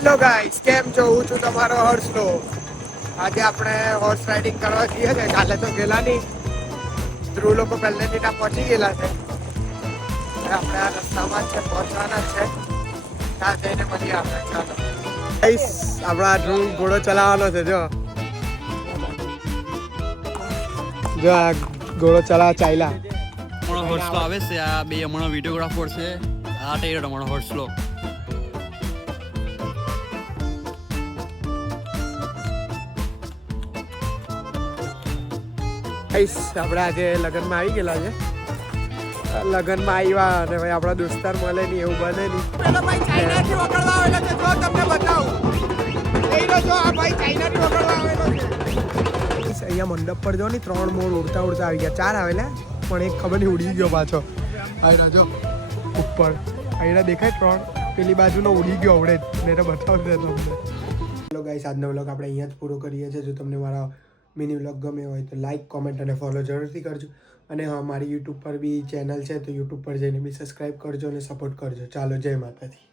Hello guys, કેમ છો? હું છું તમારો હર્ષલો. આજે આપણે હોર્સ રાઇડિંગ કરવા જઈએ છે. કાલે તો ગયેલા નહીં. ધ્રુવ લોકો પહેલેથી ત્યાં પહોંચી ગયેલા છે. આપણે આ રસ્તામાં જ છે, પહોંચવાના જ છે. ત્યાં જઈને મળીએ આપણે. ચાલો ગાઈસ, આપણા ધ્રુવ ઘોડો ચલાવવાનો છે. જો આ ઘોડો ચલાવવા ચાલ્યા. હમણાં હોર્સલો આવે છે. આ બે હમણાં વિડીયોગ્રાફર છે. આ ટેર હમણાં હોર્સલો. ગાઈસ, આપણે આજે લગ્નમાં આવી ગયેલા છે. લગ્નમાં આવ્યા અને ભાઈ આપણા દોસ્તાર મળે નહીં, એવું બને નહીં. પેલો ભાઈ ચાઇનાથી વગડવા આવેલો છે. જો તમને બતાવું, જો આ ભાઈ ચાઇનાથી વગડવા આવેલો છે. અહીંયા મંડપ પર જો ને 3 મોર ઉડતા ઉડતા આવી ગયા. 4 આવેલા પણ એક ખબર નહીં ઉડી ગયો પાછો. આવી જો ઉપર અહીંયા દેખાય 3, પેલી બાજુનો ઉડી ગયો આવડે મેં તો બતાવશે તમને. હેલો ગાઈસ, આજનો વ્લોગ આપણે અહીંયા જ પૂરો કરીએ છીએ. જો તમને મારા મિની વ્લોગ ગમે હોય તો લાઈક, કોમેન્ટ અને ફોલો જરૂરથી કરજો. અને હા, મારી યુટ્યુબ પર બી ચેનલ છે, તો યુટ્યુબ પર જઈને બી સબસ્ક્રાઈબ કરજો અને સપોર્ટ કરજો. ચાલો, જય માતાજી.